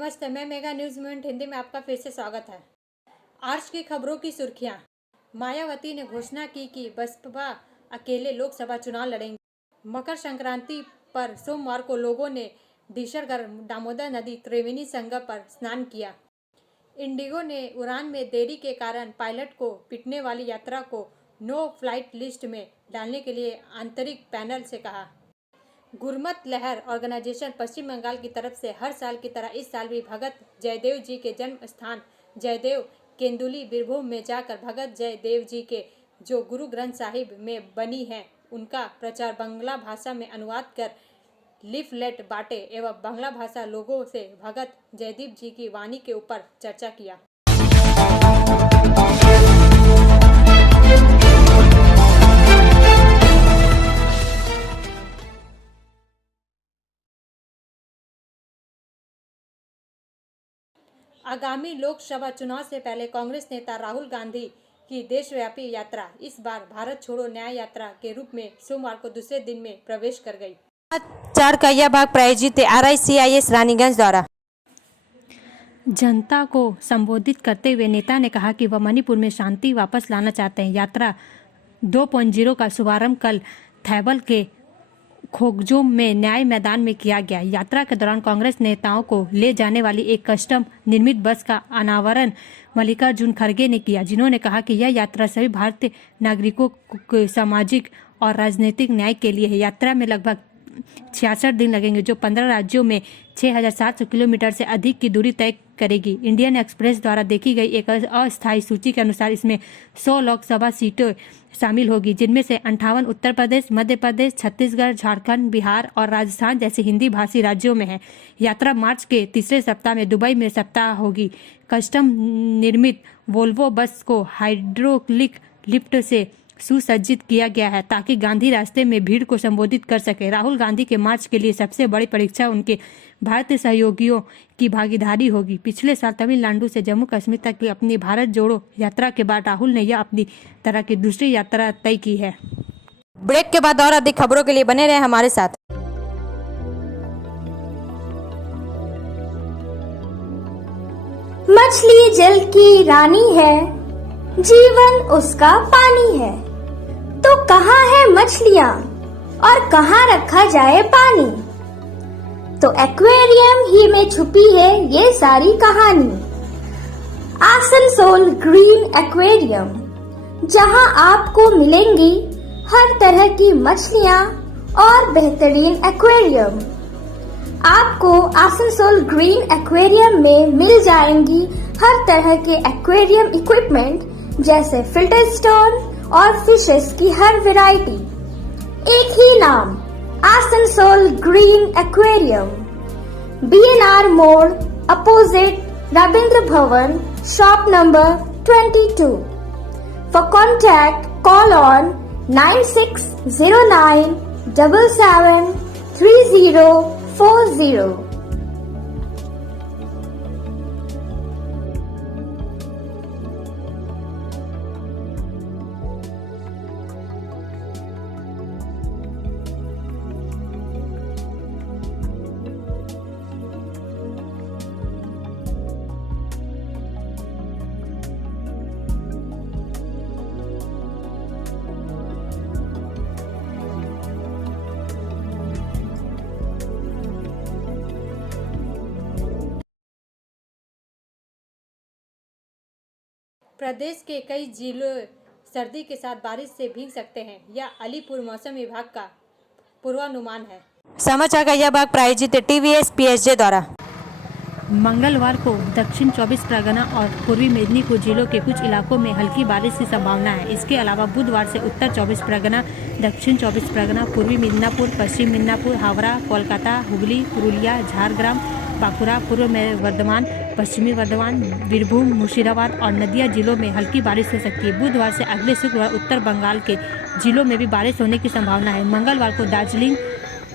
नमस्ते, मैं mega news minute Hindi में आपका फिर से स्वागत है। आज की खबरों की सुर्खियां। मायावती ने घोषणा की कि बसपा अकेले लोकसभा चुनाव लड़ेंगे। मकर संक्रांति पर सोमवार को लोगों ने डीसरगढ़ दामोदर नदी त्रिवेणी संगम पर स्नान किया। इंडिगो ने उड़ान में देरी के कारण पायलट को पिटने वाली यात्रा को नो फ्लाइट लिस्ट में डालने के लिए आंतरिक पैनल से कहा। गुरमत लहर ऑर्गेनाइजेशन पश्चिम बंगाल की तरफ से हर साल की तरह इस साल भी भगत जयदेव जी के जन्म स्थान जयदेव केंदुली बीरभूम में जाकर भगत जयदेव जी के जो गुरु ग्रंथ साहिब में बनी है उनका प्रचार बांग्ला भाषा में अनुवाद कर लीफलेट बांटे एवं बांग्ला भाषा लोगों से भगत जयदेव जी की वाणी के ऊपर चर्चा किया। आगामी लोकसभा चुनाव से पहले कांग्रेस नेता राहुल गांधी की देशव्यापी यात्रा इस बार भारत छोड़ो न्याय यात्रा के रूप में सोमवार को दूसरे दिन में प्रवेश कर गई। चार का यह भाग प्रायोजित RICIS रानीगंज द्वारा। जनता को संबोधित करते हुए नेता ने कहा कि वह मणिपुर में शांति वापस लाना चाहते हैं। यात्रा 2.0 का शुभारंभ कल थैबल के खोगजुम में न्याय मैदान में किया गया। यात्रा के दौरान कांग्रेस नेताओं को ले जाने वाली एक कस्टम निर्मित बस का अनावरण मल्लिकार्जुन खड़गे ने किया, जिन्होंने कहा कि यह यात्रा सभी भारतीय नागरिकों को सामाजिक और राजनीतिक न्याय के लिए है। यात्रा में लगभग 66 दिन लगेंगे, जो 15 राज्यों में 6,700 किलोमीटर से अधिक की दूरी तय करेगी। इंडियन एक्सप्रेस द्वारा देखी गई एक अस्थायी सूची के अनुसार इसमें 100 लोकसभा सीटें शामिल होगी, जिनमें से 58 उत्तर प्रदेश, मध्य प्रदेश, छत्तीसगढ़, झारखंड, बिहार और राजस्थान जैसे हिंदी भाषी राज्यों में है। यात्रा मार्च के तीसरे सप्ताह में दुबई में सप्ताह होगी। कस्टम निर्मित वोल्वो बस को हाइड्रोलिक लिफ्ट से सुसज्जित किया गया है ताकि गांधी रास्ते में भीड़ को संबोधित कर सके। राहुल गांधी के मार्च के लिए सबसे बड़ी परीक्षा उनके भारतीय सहयोगियों की भागीदारी होगी। पिछले साल तमिलनाडु से जम्मू कश्मीर तक की अपनी भारत जोड़ो यात्रा के बाद राहुल ने यह अपनी तरह की दूसरी यात्रा तय की है। ब्रेक के बाद और अधिक खबरों के लिए बने रहे हमारे साथ। मछली जल की रानी है, जीवन उसका पानी है, तो कहाँ है मछलियाँ और कहाँ रखा जाए पानी? तो एक्वेरियम ही में छुपी है ये सारी कहानी। आसनसोल ग्रीन एक्वेरियम, जहाँ आपको मिलेंगी हर तरह की मछलियाँ और बेहतरीन एक्वेरियम। आपको आसनसोल ग्रीन एक्वेरियम में मिल जाएंगी हर तरह के एक्वेरियम इक्विपमेंट जैसे फिल्टर स्टोन और फिशेस की हर वैरायटी। एक ही नाम, आसनसोल ग्रीन एक्वेरियम, BNR मोड़ opposite Ravindra Bhavan, shop number 22। For contact call on 9609 77 3040। प्रदेश के कई जिलों सर्दी के साथ बारिश से भीग सकते हैं, यह अलीपुर मौसम विभाग का पूर्वानुमान है। समाचार का यह भाग प्रायोजित TVS PSJ द्वारा। मंगलवार को दक्षिण 24 परगना और पूर्वी मेदिनीपुर जिलों के कुछ इलाकों में हल्की बारिश की संभावना है। इसके अलावा बुधवार से उत्तर 24 परगना, दक्षिण 24 परगना, पूर्वी मिदनापुर, पश्चिम मिदनापुर, हावड़ा, कोलकाता, हुगली, पुरुलिया, झारग्राम, बांकुड़ा, पूर्व वर्धमान, पश्चिमी वर्धमान, बीरभूम, मुर्शिदाबाद और नदिया जिलों में हल्की बारिश हो सकती है। बुधवार से अगले शुक्रवार उत्तर बंगाल के जिलों में भी बारिश होने की संभावना है। मंगलवार को दार्जिलिंग,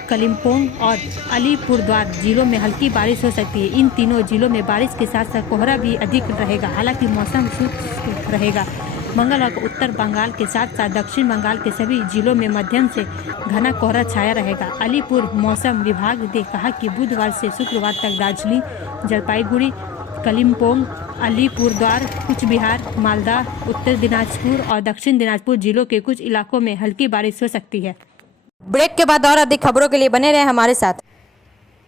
कलिम्पोंग और अलीपुरद्वार जिलों में हल्की बारिश हो सकती है। इन तीनों जिलों में बारिश के साथ साथ कोहरा भी अधिक रहेगा, हालांकि मौसम शुष्क रहेगा। मंगलवार को उत्तर बंगाल के साथ साथ दक्षिण बंगाल के सभी जिलों में मध्यम से घना कोहरा छाया रहेगा। अलीपुर मौसम विभाग ने कहा कि बुधवार से शुक्रवार तक दार्जिलिंग, जलपाईगुड़ी, कलिम्पोंग, अलीपुरद्वार, कुछ बिहार, मालदा, उत्तर दिनाजपुर और दक्षिण दिनाजपुर जिलों के कुछ इलाकों में हल्की बारिश हो सकती है। ब्रेक के बाद और अधिक खबरों के लिए बने रहे हमारे साथ।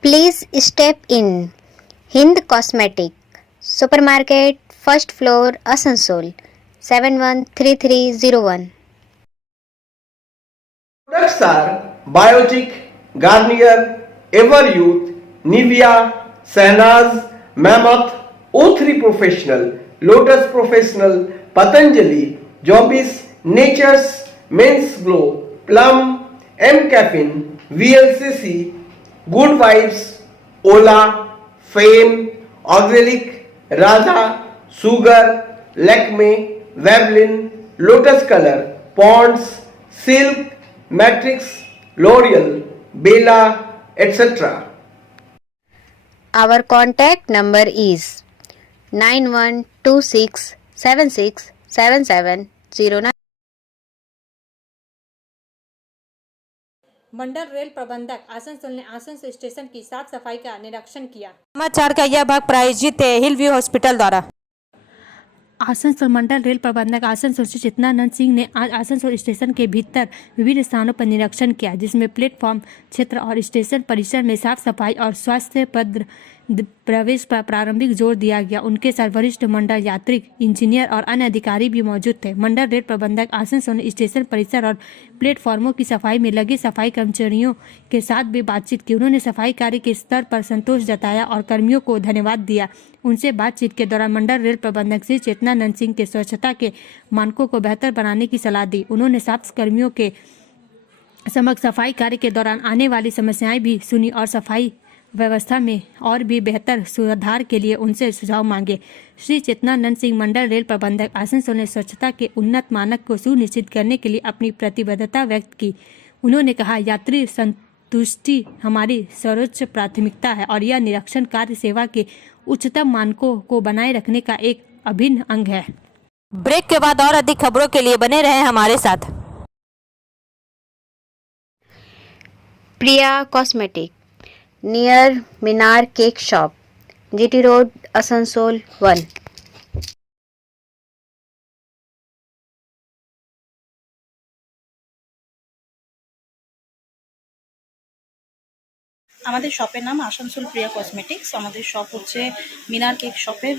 Please step in Hind Cosmetic, Supermarket, First Floor, Asansol, 713301. Products are Biotic, Garnier, Everyouth, Nivea, Sahnaz, Mammoth, O3 Professional, Lotus Professional, Patanjali, Jobis, Nature's, Men's Glow, Plum, M Caffeine, VLCC, Good Vibes, Ola, Fame, Auxilic, Radha, Sugar, Lakme, Vavlin, Lotus Color, Ponds, Silk, Matrix, L'Oreal, Bella, etc. Our contact number is 9126767709. Mandal rail प्रबंधक आसनसोल ने Asansol station की साफ सफाई का निरीक्षण किया। समाचार का यह भाग प्रायोजित है हिल व्यू हॉस्पिटल द्वारा। आसनसोल मंडल रेल प्रबंधक आसनसोल श्री चेतनानंद सिंह ने आज आसनसोल स्टेशन के भीतर विभिन्न स्थानों पर निरीक्षण किया, जिसमें प्लेटफॉर्म क्षेत्र और स्टेशन परिसर में साफ सफाई और स्वास्थ्य पद प्रवेश पर प्रारंभिक जोर दिया गया। उनके साथ वरिष्ठ मंडल यात्री, इंजीनियर और अन्य अधिकारी भी मौजूद थे। मंडल रेल प्रबंधक आसनसोल स्टेशन परिसर और प्लेटफॉर्मों की सफाई में लगे सफाई कर्मचारियों के साथ भी बातचीत की। उन्होंने सफाई कार्य के स्तर पर संतोष जताया और कर्मियों को धन्यवाद दिया। उनसे बातचीत के दौरान मंडल रेल प्रबंधक श्री चेतनानंद सिंह के स्वच्छता के मानकों को बेहतर बनाने की सलाह दी। उन्होंने साफ कर्मियों के समक्ष सफाई कार्य के दौरान आने वाली समस्याएं भी सुनी और सफाई व्यवस्था में और भी बेहतर सुधार के लिए उनसे सुझाव मांगे। श्री चेतनानंद सिंह मंडल रेल प्रबंधक आसनसोल ने स्वच्छता के उन्नत मानक को सुनिश्चित करने के लिए अपनी प्रतिबद्धता व्यक्त की। उन्होंने कहा, यात्री संतुष्टि हमारी सर्वोच्च प्राथमिकता है और यह निरीक्षण कार्य सेवा के उच्चतम मानकों को बनाए रखने का एक अभिन्न अंग है। ब्रेक के बाद और अधिक खबरों के लिए बने रहे हमारे साथ। Priya Cosmetic, near Minar Cake Shop, GT Road, Asansol 1. আমাদের শপের নাম আসানসোল প্রিয়া কসমেটিক্স। আমাদের শপ হচ্ছে মিনার কেক শপের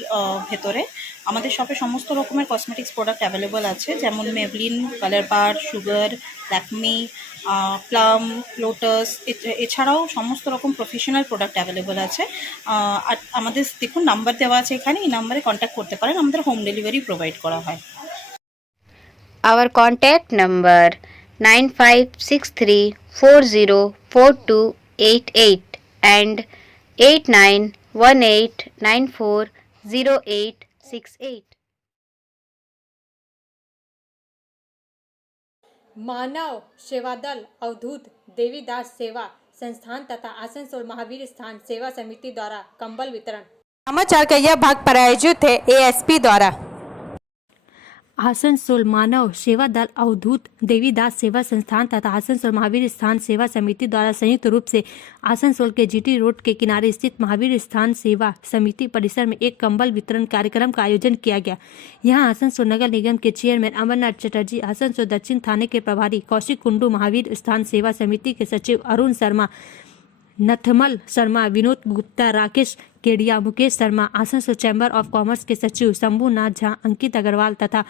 ভেতরে। আমাদের শপে সমস্ত রকমের কসমেটিক্স প্রোডাক্ট অ্যাভেলেবল আছে, যেমন মেভলিন, কালার বার, সুগার, ল্যাকমি, প্লাম, লোটাস, এছাড়াও সমস্ত রকম প্রফেশনাল প্রোডাক্ট অ্যাভেলেবল আছে। আর আমাদের দেখুন নাম্বার দেওয়া আছে এখানে, এই নাম্বারে কন্ট্যাক্ট করতে পারেন। আমাদের হোম ডেলিভারি প্রোভাইড করা হয়। Our contact number 9563404288 and 8918940868. मानव सेवा दल अवधूत देवीदास सेवा संस्थान तथा आसनसोल महावीर स्थान सेवा समिति द्वारा कंबल वितरण। समाचार का यह भाग प्रायोजित है एएसपी द्वारा। आसनसोल मानव सेवा दल अवधूत देवीदास सेवा संस्थान तथा आसनसोल महावीर स्थान सेवा समिति द्वारा संयुक्त रूप से आसनसोल के जीटी रोड के किनारे स्थित महावीर स्थान सेवा समिति परिसर में एक कंबल वितरण कार्यक्रम का आयोजन किया गया। यहां आसनसोल नगर निगम के चेयरमैन अमरनाथ चटर्जी, आसनसोल दक्षिण थाने के प्रभारी कौशिक कुंडू, महावीर स्थान सेवा समिति के सचिव Arun Sharma, Nathmal Sharma, Vinod Gupta, Rakesh Kedia, Mukesh Sharma, Asansol chamber of commerce के सचिव शंभुनाथ झा, अंकित अग्रवाल तथा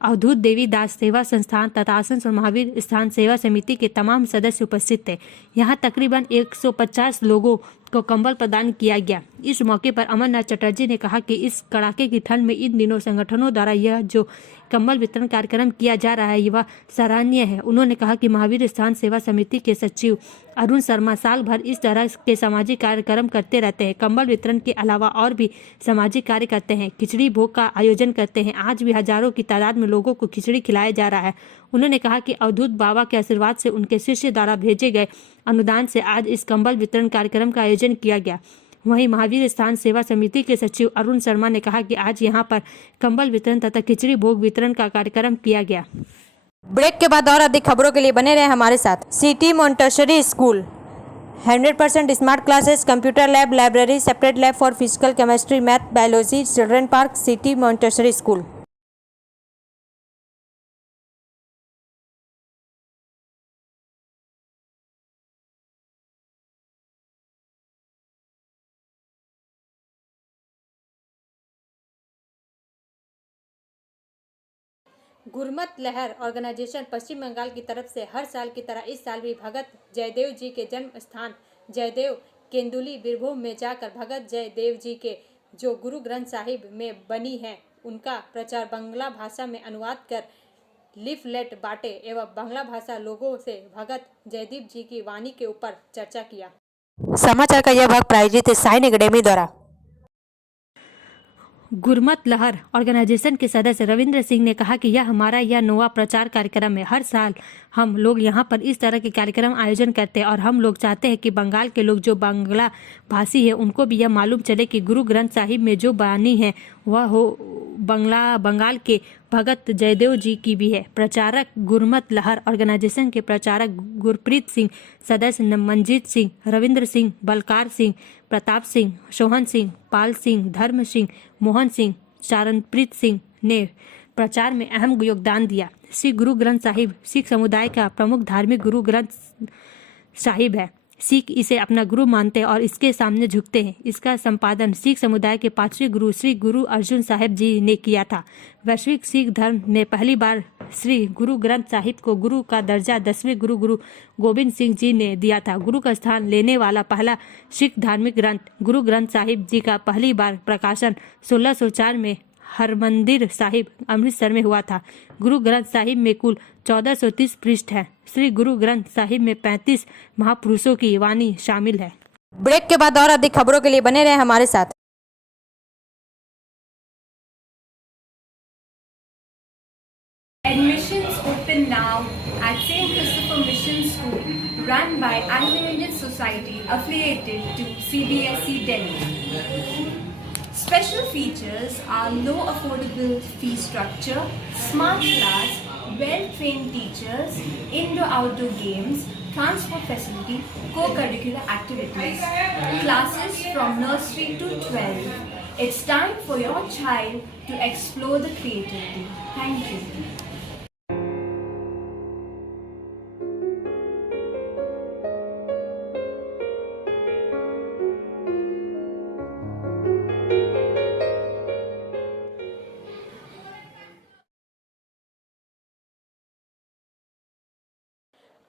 अवधूत देवी दास सेवा संस्थान तथा आसनसोल महावीर स्थान सेवा समिति के तमाम सदस्य उपस्थित थे। यहाँ तकरीबन 150 लोगों को कंबल प्रदान किया गया। इस मौके पर अमरनाथ चटर्जी ने कहा कि इस कड़ाके की ठंड में इन दिनों संगठनों द्वारा यह जो कंबल वितरण कार्यक्रम किया जा रहा है वह सराहनीय है। उन्होंने कहा कि महावीर स्थान सेवा समिति के सचिव अरुण शर्मा साल भर इस तरह के सामाजिक कार्यक्रम करते रहते हैं। कंबल वितरण के अलावा और भी सामाजिक कार्य करते हैं, खिचड़ी भोग का आयोजन करते हैं। आज भी हजारों की तादाद में लोगों को खिचड़ी खिलाया जा रहा है। उन्होंने कहा कि अवधूत बाबा के आशीर्वाद से उनके शिष्य द्वारा भेजे गए अनुदान से आज इस कंबल वितरण कार्यक्रम का आयोजन किया गया। वहीं महावीर स्थान सेवा समिति के सचिव अरुण शर्मा ने कहा कि आज यहां पर कंबल वितरण तथा खिचड़ी भोग वितरण का कार्यक्रम किया गया। ब्रेक के बाद और अधिक खबरों के लिए बने रहे हमारे साथ। City Montessori school 100% smart classes, computer lab, library, separate lab for physical, chemistry, math, biology, children park, city Montessori school. Gurmat लहर ऑर्गेनाइजेशन पश्चिम बंगाल की तरफ से हर साल की तरह इस साल भी भगत जयदेव जी के जन्म स्थान जयदेव केंदुली बीरभूम में जाकर भगत जयदेव जी के जो गुरु ग्रंथ साहिब में बनी है उनका प्रचार बांग्ला भाषा में अनुवाद कर लीफलेट बांटे एवं बांग्ला भाषा लोगों से भगत जयदेव जी की वाणी के ऊपर चर्चा किया। समाचार का यह भाग प्रायोजित है साइन एकेडमी द्वारा। गुरमत लहर ऑर्गेनाइजेशन के सदस्य रविंद्र सिंह ने कहा कि यह नोवा प्रचार कार्यक्रम है। हर साल हम लोग यहाँ पर इस तरह के कार्यक्रम आयोजन करते हैं और हम लोग चाहते हैं कि बंगाल के लोग जो बांग्ला भाषी है उनको भी यह मालूम चले कि गुरु ग्रंथ साहिब में जो बानी है वह हो बंगाल के भगत जयदेव जी की भी है। प्रचारक गुरमत लहर ऑर्गेनाइजेशन के प्रचारक गुरप्रीत सिंह, सदस्य मनजीत सिंह, रविंद्र सिंह, बलकार सिंह, प्रताप सिंह, सोहन सिंह, पाल सिंह, धर्म सिंह, मोहन सिंह, चारणप्रीत सिंह ने प्रचार में अहम योगदान दिया। श्री गुरु ग्रंथ साहिब सिख समुदाय का प्रमुख धार्मिक गुरु ग्रंथ साहिब है। सिख इसे अपना गुरु मानते हैं और इसके सामने झुकते हैं। इसका संपादन सिख समुदाय के 5वें गुरु श्री गुरु अर्जुन साहिब जी ने किया था। वैश्विक सिख धर्म ने पहली बार श्री गुरु ग्रंथ साहिब को गुरु का दर्जा 10वें गुरु गुरु गोविंद सिंह जी ने दिया था। गुरु का स्थान लेने वाला पहला सिख धार्मिक ग्रंथ गुरु ग्रंथ साहिब जी का पहली बार प्रकाशन 1604 में हरमंदिर साहिब अमृतसर में हुआ था। गुरु ग्रंथ साहिब में कुल 1430 पृष्ठ हैं। श्री गुरु ग्रंथ साहिब में 35 महापुरुषों की वाणी शामिल है। ब्रेक के बाद और अधिक खबरों के लिए बने रहे हमारे साथ। Admissions open now at St. Christopher Mission School, run by Anglo-Indian Society affiliated to CBSE Delhi. Special features are low affordable fee structure, smart class, well-trained teachers, indoor-outdoor games, transport facility, co-curricular activities, classes from nursery to 12. It's time for your child to explore the creativity. Thank you.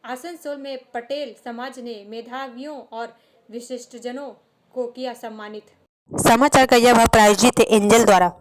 Asansol में पटेल समाज ने मेधावियों और विशिष्टजनों को किया सम्मानित। समाचार का यह भाग प्रायोजित है एंजल द्वारा।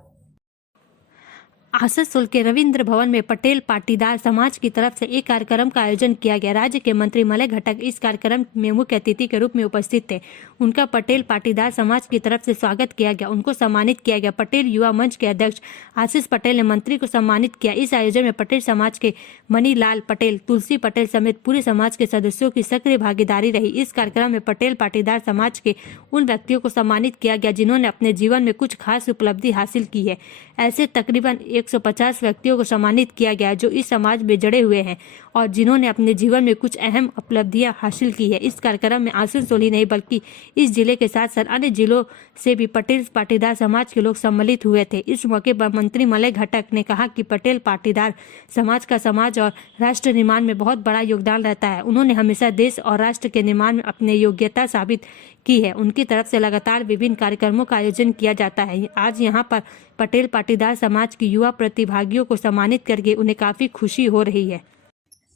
आसनसोल के रविंद्र भवन में पटेल पाटीदार समाज की तरफ से एक कार्यक्रम का आयोजन किया गया। राज्य के मंत्री मलय घटक इस कार्यक्रम में मुख्य अतिथि के रूप में उपस्थित थे। उनका पटेल पाटीदार समाज की तरफ से स्वागत किया गया। उनको सम्मानित किया गया। पटेल युवा मंच के अध्यक्ष आशीष पटेल ने मंत्री को सम्मानित किया। इस आयोजन में पटेल समाज के मनीलाल पटेल, तुलसी पटेल समेत पूरे समाज के सदस्यों की सक्रिय भागीदारी रही। इस कार्यक्रम में पटेल पाटीदार समाज के उन व्यक्तियों को सम्मानित किया गया जिन्होंने अपने जीवन में कुछ खास उपलब्धि हासिल की है। ऐसे तकरीबन 150 व्यक्तियों को सम्मानित किया गया जो इस समाज में जड़े हुए हैं और जिन्होंने अपने जीवन में कुछ अहम उपलब्धियां हासिल की है। इस कार्यक्रम में आसनसोल ही नहीं बल्कि इस जिले के साथ साथ अन्य जिलों से भी पटेल पाटीदार समाज के लोग सम्मिलित हुए थे। इस मौके पर मंत्री मलय घटक ने कहा कि पटेल पाटीदार समाज का समाज और राष्ट्र निर्माण में बहुत बड़ा योगदान रहता है। उन्होंने हमेशा देश और राष्ट्र के निर्माण में अपनी योग्यता साबित की है। उनकी तरफ से लगातार विभिन्न कार्यक्रमों का आयोजन किया जाता है। आज यहाँ पर पटेल पाटीदार समाज की युवा प्रतिभागियों को सम्मानित करके उन्हें काफी खुशी हो रही है।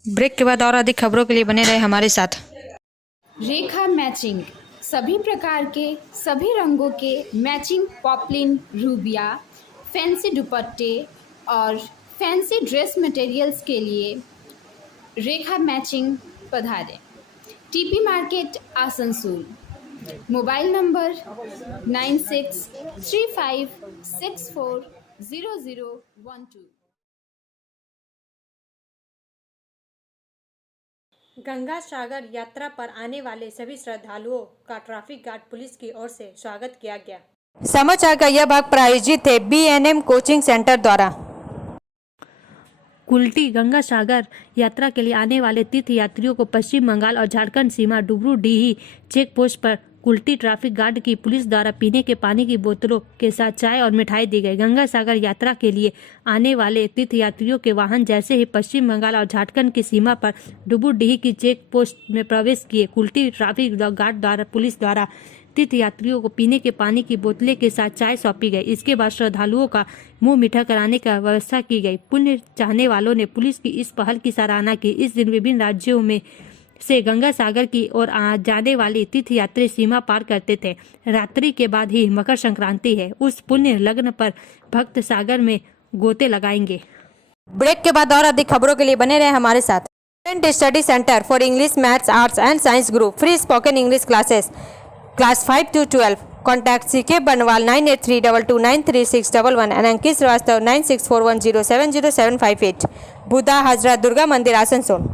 ब्रेक के बाद और अधिक खबरों के लिए बने रहे हमारे साथ। रेखा मैचिंग, सभी प्रकार के सभी रंगों के मैचिंग पॉपलिन, रूबिया, फैंसी दुपट्टे और फैंसी ड्रेस मटेरियल्स के लिए रेखा मैचिंग पधारें। TP market Asansol. Mobile number 9635640012। Ganga Sagar यात्रा पर आने वाले सभी श्रद्धालुओं का ट्रैफिक गार्ड पुलिस की ओर से स्वागत किया गया। समाचार का यह भाग प्रायोजित है BNM कोचिंग सेंटर द्वारा। कुल्टी गंगा सागर यात्रा के लिए आने वाले तीर्थ यात्रियों को पश्चिम बंगाल और झारखंड सीमा डुबरूडीही चेक पोस्ट पर कुल्टी ट्रैफिक गार्ड की पुलिस द्वारा पीने के पानी की बोतलों के साथ चाय और मिठाई दी गई। गंगा सागर यात्रा के लिए आने वाले तीर्थ यात्रियों के वाहन जैसे ही पश्चिम बंगाल और झारखंड की सीमा पर डुबरूडीही की चेक पोस्ट में प्रवेश किए, कुल्टी ट्रैफिक गार्ड द्वारा पुलिस द्वारा तीर्थ यात्रियों को पीने के पानी की बोतलें के साथ चाय सौंपी गई। इसके बाद श्रद्धालुओं का मुंह मीठा कराने का व्यवस्था की गई। पुण्य चाहने वालों ने पुलिस की इस पहल की सराहना की। इस दिन विभिन्न राज्यों में से गंगा सागर की ओर जाने वाली तीर्थ यात्री सीमा पार करते थे। रात्रि के बाद ही मकर संक्रांति है। उस पुण्य लग्न पर भक्त सागर में गोते लगाएंगे। ब्रेक के बाद और अधिक खबरों के लिए बने रहे हमारे साथ। Study centre for English, maths, arts and science group, free spoken English classes, class 5 to 12. Contact CK Banwal 9832293611 and Ankit Srivastava 9641070758. Buddha Hazra Durga मंदिर आसनसोल।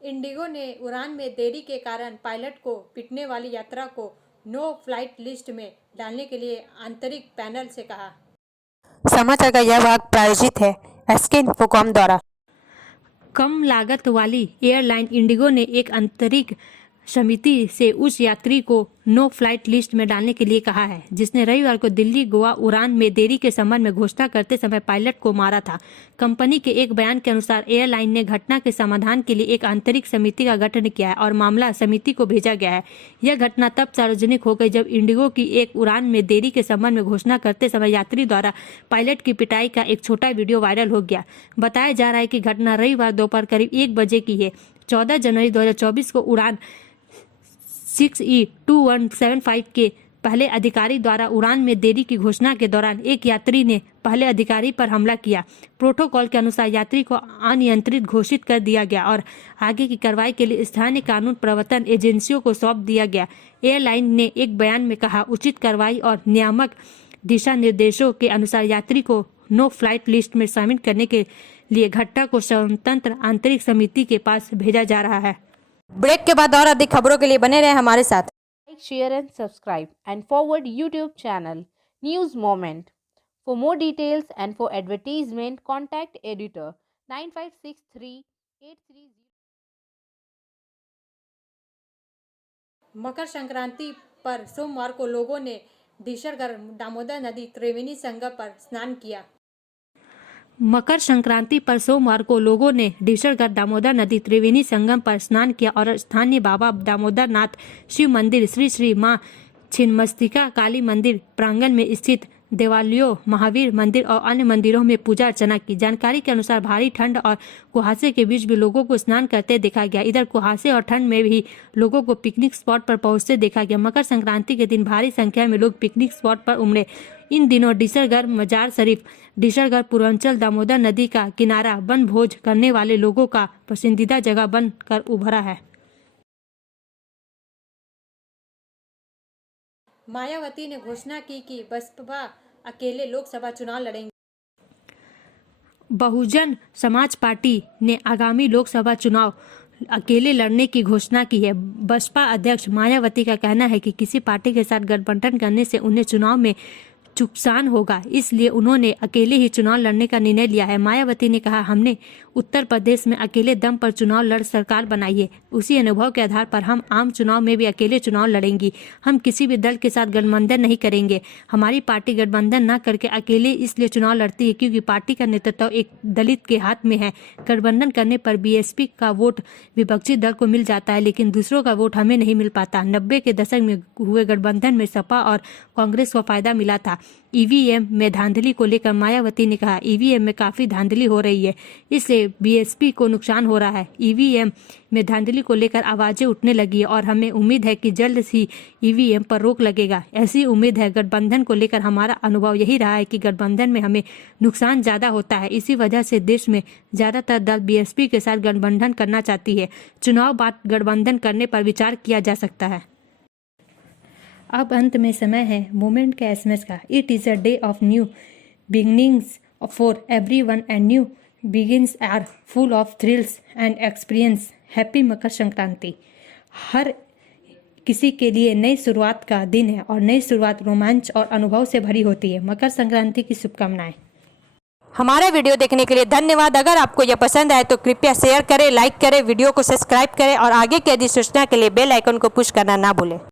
इंडिगो ने उड़ान में देरी के कारण पायलट को पिटने वाली यात्रा को नो फ्लाइट लिस्ट में डालने के लिए आंतरिक पैनल से कहा। समाचार का यह भाग प्रायोजित है SK इन्फोकॉम द्वारा। कम लागत वाली एयरलाइन इंडिगो ने एक आंतरिक समिति से उस यात्री को नो फ्लाइट लिस्ट में डालने के लिए कहा है जिसने रविवार को दिल्ली गोवा उड़ान में देरी के संबंध में घोषणा करते समय पायलट को मारा था। कंपनी के एक बयान के अनुसार एयरलाइन ने घटना के समाधान के लिए एक आंतरिक समिति का गठन किया है और मामला समिति को भेजा गया है। यह घटना तब सार्वजनिक हो गई जब इंडिगो की एक उड़ान में देरी के संबंध में घोषणा करते समय यात्री द्वारा पायलट की पिटाई का एक छोटा वीडियो वायरल हो गया। बताया जा रहा है कि घटना रविवार दोपहर करीब 1 बजे की है। 14 जनवरी 2024 को उड़ान 6E2175 के पहले अधिकारी द्वारा उड़ान में देरी की घोषणा के दौरान एक यात्री ने पहले अधिकारी पर हमला किया। प्रोटोकॉल के अनुसार यात्री को अनियंत्रित घोषित कर दिया गया और आगे की कार्रवाई के लिए स्थानीय कानून प्रवर्तन एजेंसियों को सौंप दिया गया। एयरलाइन ने एक बयान में कहा, उचित कार्रवाई और नियामक दिशा निर्देशों के अनुसार यात्री को नो फ्लाइट लिस्ट में शामिल करने के लिए घटना को स्वतंत्र आंतरिक समिति के पास भेजा जा रहा है। ब्रेक के बाद और अधिक खबरों के लिए बने रहे हमारे साथ। Like, share and subscribe and forward YouTube channel News Moment. For more details and for advertisement, contact editor 956383. Makar Sankranti पर सोमवार को लोगों ने डीसरगढ़ दामोदर नदी त्रिवेणी संगम पर स्नान किया। मकर संक्रांति पर सोमवार को लोगों ने डीसरगढ़ दामोदर नदी त्रिवेणी संगम पर स्नान किया और स्थानीय बाबा दामोदर नाथ शिव मंदिर, श्री श्री मां छिन्नमस्तिका काली मंदिर प्रांगण में स्थित देवालयों, महावीर मंदिर और अन्य मंदिरों में पूजा अर्चना की। जानकारी के अनुसार भारी ठंड और कुहासे के बीच भी लोगों को स्नान करते देखा गया। इधर कुहासे और ठंड में भी लोगों को पिकनिक स्पॉट पर पहुंचते देखा गया। मकर संक्रांति के दिन भारी संख्या में लोग पिकनिक स्पॉट पर उमड़े। इन दिनों डीसरगढ़ मजार शरीफ, डीसरगढ़ पूर्वांचल दामोदर नदी का किनारा वन भोज करने वाले लोगों का पसंदीदा जगह बनकर उभरा है। मायावती ने घोषणा की कि बसपा अकेले लोकसभा चुनाव लड़ेंगे। बहुजन समाज पार्टी ने आगामी लोकसभा चुनाव अकेले लड़ने की घोषणा की है। बसपा अध्यक्ष मायावती का कहना है कि किसी पार्टी के साथ गठबंधन करने से उन्हें चुनाव में नुकसान होगा, इसलिए उन्होंने अकेले ही चुनाव लड़ने का निर्णय लिया है। मायावती ने कहा, हमने उत्तर प्रदेश में अकेले दम पर चुनाव लड़ सरकार बनाई है। उसी अनुभव के आधार पर हम आम चुनाव में भी अकेले चुनाव लड़ेंगी। हम किसी भी दल के साथ गठबंधन नहीं करेंगे। हमारी पार्टी गठबंधन न करके अकेले इसलिए चुनाव लड़ती है क्योंकि पार्टी का नेतृत्व एक दलित के हाथ में है। गठबंधन करने पर बीएसपी का वोट विपक्षी दल को मिल जाता है, लेकिन दूसरों का वोट हमें नहीं मिल पाता। 90 के दशक में हुए गठबंधन में सपा और कांग्रेस को फायदा मिला था। ईवीएम में धांधली को लेकर मायावती ने कहा, ईवीएम में काफी धांधली हो रही है, इससे बीएसपी को नुकसान हो रहा है। ईवीएम में धांधली को लेकर आवाजें उठने लगी है और हमें उम्मीद है कि जल्द ही ईवीएम पर रोक लगेगा। ऐसी उम्मीद है। गठबंधन को लेकर हमारा अनुभव यही रहा है कि गठबंधन में हमें नुकसान ज्यादा होता है। इसी वजह से देश में ज्यादातर दल बीएसपी के साथ गठबंधन करना चाहती है। चुनाव बाद गठबंधन करने पर विचार किया जा सकता है। अब अंत में समय है मोमेंट के एसएमएस का। It is a day of new beginnings for everyone and new begins are full of thrills and experience. Happy Makar Sankranti. हर किसी के लिए नई शुरुआत का दिन है और नई शुरुआत रोमांच और अनुभव से भरी होती है। मकर संक्रांति की शुभकामनाएं। हमारा वीडियो देखने के लिए धन्यवाद। अगर आपको यह पसंद आए तो कृपया शेयर करें, लाइक करें, वीडियो को सब्सक्राइब करें और आगे की अधिसूचना के लिए बेल आइकन को पुश करना ना भूलें।